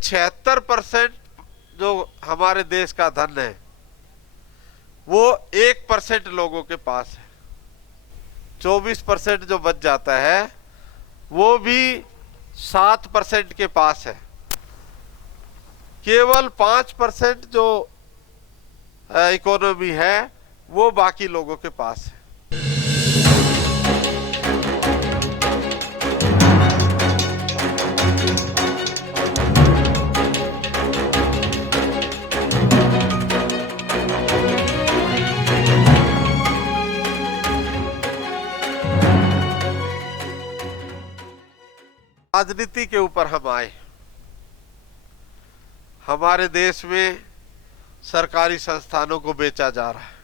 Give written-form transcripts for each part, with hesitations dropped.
76% जो हमारे देश का धन है वो 1% लोगों के पास है। 24% जो बच जाता है वो भी 7% के पास है। केवल 5% जो इकोनॉमी है वो बाकी लोगों के पास है। राजनीति के ऊपर हम आए। हमारे देश में सरकारी संस्थानों को बेचा जा रहा है।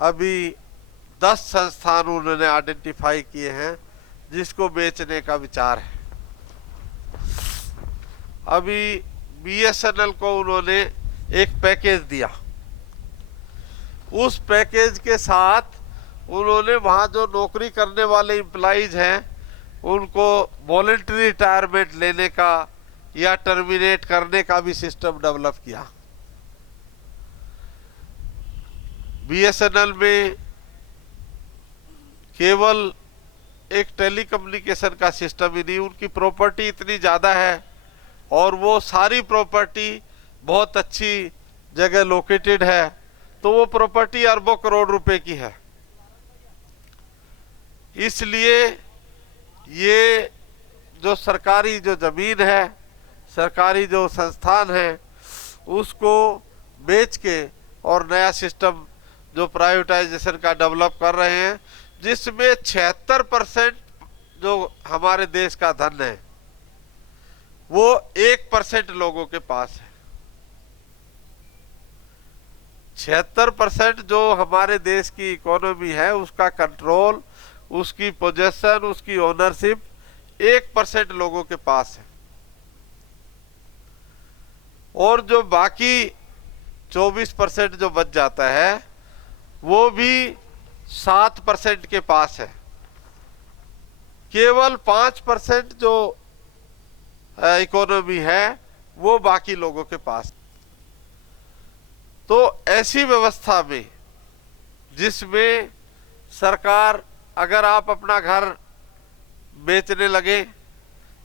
अभी 10 संस्थान उन्होंने आइडेंटिफाई किए हैं जिसको बेचने का विचार है। अभी बीएसएनएल को उन्होंने एक पैकेज दिया। उस पैकेज के साथ उन्होंने वहां जो नौकरी करने वाले एम्प्लॉइज हैं उनको वॉलंटरी रिटायरमेंट लेने का या टर्मिनेट करने का भी सिस्टम डेवलप किया। बीएसएनएल में केवल एक टेलीकम्युनिकेशन का सिस्टम ही नहीं, उनकी प्रॉपर्टी इतनी ज़्यादा है और वो सारी प्रॉपर्टी बहुत अच्छी जगह लोकेटेड है, तो वो प्रॉपर्टी अरबों करोड़ रुपए की है। इसलिए ये जो सरकारी जो जमीन है, सरकारी जो संस्थान है, उसको बेच के और नया सिस्टम जो प्राइवेटाइजेशन का डेवलप कर रहे हैं, जिसमें 76% जो हमारे देश का धन है वो 1% लोगों के पास है। 76% जो हमारे देश की इकोनॉमी है उसका कंट्रोल, उसकी पोजेशन, उसकी ओनरशिप 1% लोगों के पास है। और जो बाकी 24% जो बच जाता है वो भी 7% के पास है। केवल 5% जो इकोनॉमी है वो बाकी लोगों के पास। तो ऐसी व्यवस्था में जिसमें सरकार, अगर आप अपना घर बेचने लगे,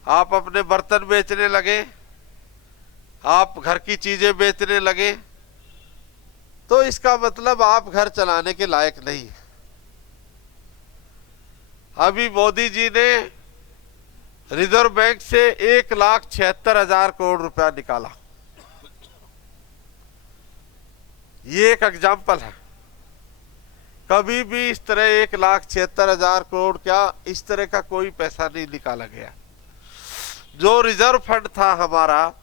आप अपने बर्तन बेचने लगे, आप घर की चीजें बेचने लगे, तो इसका मतलब आप घर चलाने के लायक नहीं है। अभी मोदी जी ने रिजर्व बैंक से 1,76,000 करोड़ रुपया निकाला। ये एक एग्जाम्पल है। कभी भी इस तरह 1,76,000 करोड़ क्या इस तरह का कोई पैसा नहीं निकाला गया। जो रिजर्व फंड था हमारा,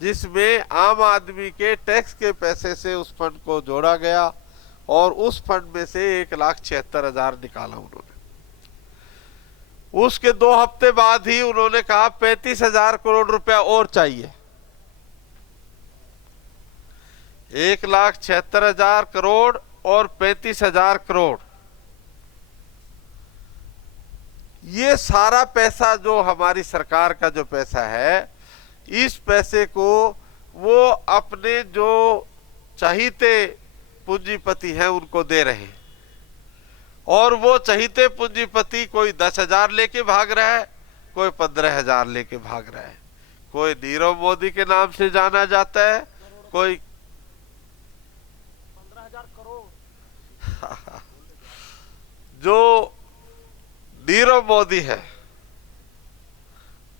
जिसमें आम आदमी के टैक्स के पैसे से उस फंड को जोड़ा गया और उस फंड में से 1,76,000 निकाला उन्होंने। उसके 2 हफ्ते बाद ही उन्होंने कहा 35,000 करोड़ रुपया और चाहिए। 1,76,000 करोड़ और 35,000 करोड़, ये सारा पैसा जो हमारी सरकार का जो पैसा है, इस पैसे को वो अपने जो चहीते पूंजीपति हैं उनको दे रहे हैं। और वो चहीते पूंजीपति कोई 10,000 लेके भाग रहा है, कोई 15,000 लेके भाग रहा है। कोई नीरव मोदी के नाम से जाना जाता है, कोई 15,000 करोड़ जो नीरव मोदी है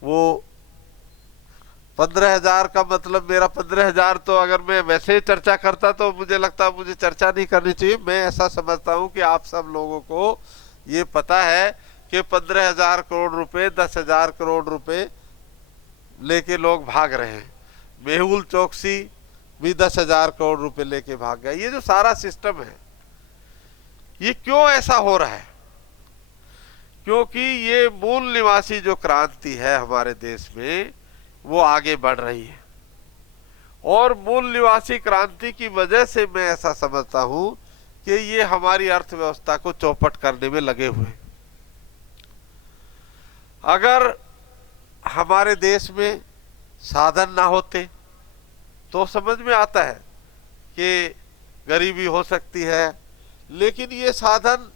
वो 15,000 का मतलब, मेरा 15,000 तो अगर मैं वैसे ही चर्चा करता तो मुझे लगता मुझे चर्चा नहीं करनी चाहिए। मैं ऐसा समझता हूं कि आप सब लोगों को ये पता है कि 15,000 करोड़ रुपए, 10,000 करोड़ रुपए लेके लोग भाग रहे हैं। मेहुल चोकसी भी 10,000 करोड़ रुपए लेके भाग गया। ये जो सारा सिस्टम है, ये क्यों ऐसा हो रहा है? क्योंकि ये मूल निवासी जो क्रांति है हमारे देश में वो आगे बढ़ रही है। और मूल निवासी क्रांति की वजह से मैं ऐसा समझता हूं कि ये हमारी अर्थव्यवस्था को चौपट करने में लगे हुए। अगर हमारे देश में साधन ना होते तो समझ में आता है कि गरीबी हो सकती है, लेकिन ये साधन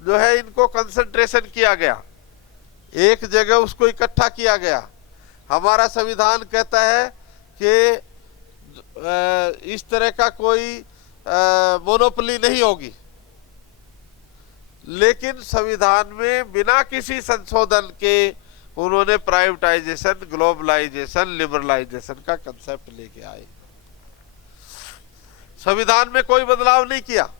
जो है इनको कंसंट्रेशन किया गया, एक जगह उसको इकट्ठा किया गया। हमारा संविधान कहता है कि इस तरह का कोई मोनोपोली नहीं होगी, लेकिन संविधान में बिना किसी संशोधन के उन्होंने प्राइवेटाइजेशन, ग्लोबलाइजेशन, लिबरलाइजेशन का कंसेप्ट लेके आए। संविधान में कोई बदलाव नहीं किया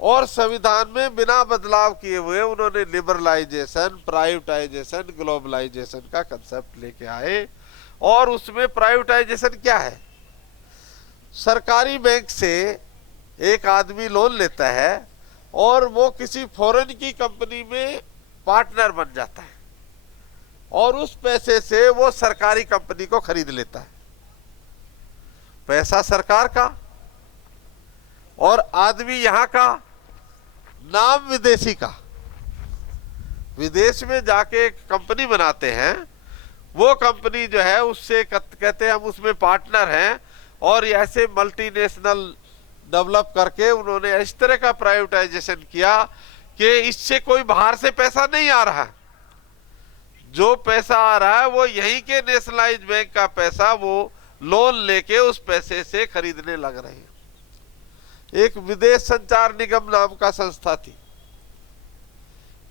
और संविधान में बिना बदलाव किए हुए उन्होंने लिबरलाइजेशन, प्राइवेटाइजेशन, ग्लोबलाइजेशन का कंसेप्ट लेके आए। और उसमें प्राइवेटाइजेशन क्या है? सरकारी बैंक से एक आदमी लोन लेता है और वो किसी फॉरेन की कंपनी में पार्टनर बन जाता है और उस पैसे से वो सरकारी कंपनी को खरीद लेता है। पैसा सरकार का और आदमी यहां का, नाम विदेशी का। विदेश में जाके कंपनी बनाते हैं, वो कंपनी जो है उससे कहते हैं हम उसमें पार्टनर हैं, और ऐसे मल्टीनेशनल डेवलप करके उन्होंने इस तरह का प्राइवेटाइजेशन किया कि इससे कोई बाहर से पैसा नहीं आ रहा, जो पैसा आ रहा है वो यहीं के नेशनलाइज बैंक का पैसा वो लोन लेके उस पैसे से खरीदने लग रहे हैं। एक विदेश संचार निगम नाम का संस्था थी,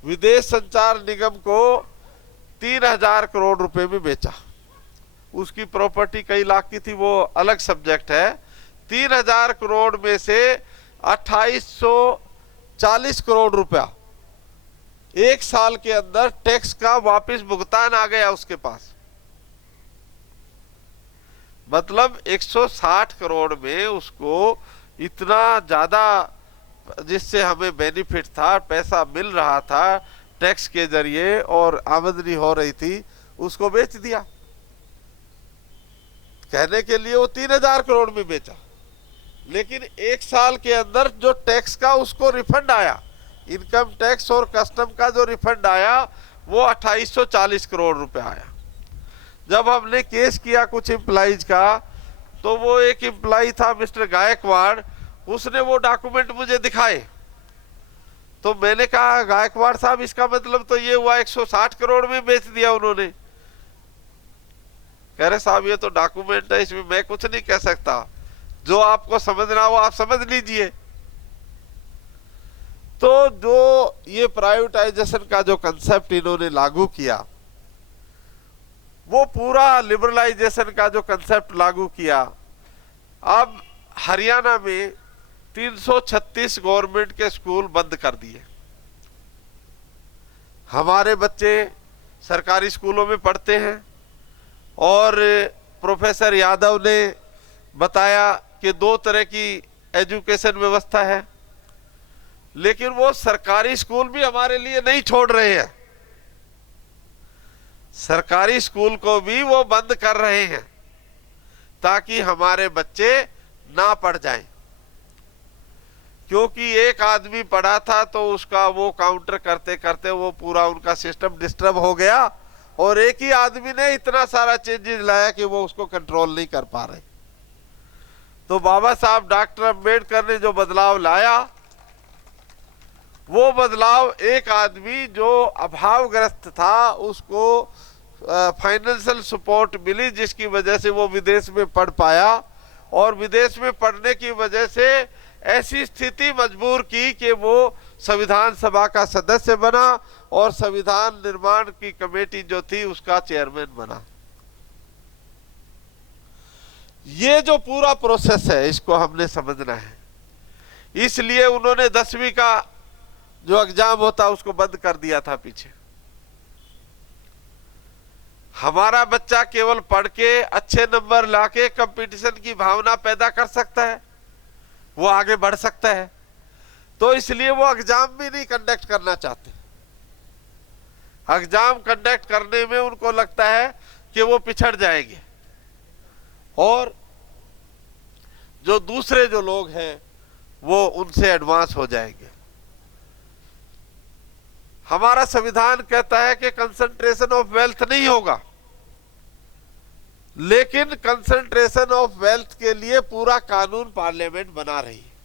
विदेश संचार निगम को 3000 करोड़ रुपए में बेचा। उसकी प्रॉपर्टी कई लाख की थी, वो अलग सब्जेक्ट है। 3000 करोड़ में से 2840 करोड़ रुपया एक साल के अंदर टैक्स का वापस भुगतान आ गया उसके पास। मतलब 160 करोड़ में उसको इतना ज्यादा, जिससे हमें बेनिफिट था, पैसा मिल रहा था टैक्स के जरिए और आमदनी हो रही थी, उसको बेच दिया। कहने के लिए वो 3000 करोड़ में बेचा, लेकिन एक साल के अंदर जो टैक्स का उसको रिफंड आया, इनकम टैक्स और कस्टम का जो रिफंड आया वो 2840 करोड़ रुपए आया। जब हमने केस किया कुछ एम्प्लॉइज का, तो वो एक एम्प्लॉय था मिस्टर गायकवाड़, उसने वो डॉक्यूमेंट मुझे दिखाए। तो मैंने कहा गायकवाड़ साहब इसका मतलब तो ये हुआ 160 करोड़ में बेच दिया उन्होंने। कह रहे साहब ये तो डॉक्यूमेंट है, इसमें मैं कुछ नहीं कह सकता, जो आपको समझना हो आप समझ लीजिए। तो जो ये प्राइवेटाइजेशन का जो कंसेप्ट इन्होंने लागू किया, वो पूरा लिबरलाइजेशन का जो कंसेप्ट लागू किया। अब हरियाणा में 336 गवर्नमेंट के स्कूल बंद कर दिए। हमारे बच्चे सरकारी स्कूलों में पढ़ते हैं और प्रोफेसर यादव ने बताया कि 2 तरह की एजुकेशन व्यवस्था है, लेकिन वो सरकारी स्कूल भी हमारे लिए नहीं छोड़ रहे हैं। सरकारी स्कूल को भी वो बंद कर रहे हैं ताकि हमारे बच्चे ना पढ़ जाएं। क्योंकि एक आदमी पढ़ा था तो उसका वो काउंटर करते करते वो पूरा उनका सिस्टम डिस्टर्ब हो गया, और एक ही आदमी ने इतना सारा चेंजेस लाया कि वो उसको कंट्रोल नहीं कर पा रहे। तो बाबा साहब डॉक्टर अम्बेडकर ने जो बदलाव लाया, वो बदलाव एक आदमी जो अभावग्रस्त था उसको फाइनेंशियल सपोर्ट मिली, जिसकी वजह से वो विदेश में पढ़ पाया, और विदेश में पढ़ने की वजह से ऐसी स्थिति मजबूर की कि वो संविधान सभा का सदस्य बना और संविधान निर्माण की कमेटी जो थी उसका चेयरमैन बना। ये जो पूरा प्रोसेस है इसको हमने समझना है। इसलिए उन्होंने 10वीं का जो एग्जाम होता उसको बंद कर दिया था पीछे। हमारा बच्चा केवल पढ़ के अच्छे नंबर लाके कंपटीशन की भावना पैदा कर सकता है, वो आगे बढ़ सकता है, तो इसलिए वो एग्जाम भी नहीं कंडक्ट करना चाहते। एग्जाम कंडक्ट करने में उनको लगता है कि वो पिछड़ जाएंगे और जो दूसरे जो लोग हैं वो उनसे एडवांस हो जाएंगे। हमारा संविधान कहता है कि कंसंट्रेशन ऑफ वेल्थ नहीं होगा, लेकिन कंसंट्रेशन ऑफ वेल्थ के लिए पूरा कानून पार्लियामेंट बना रही है।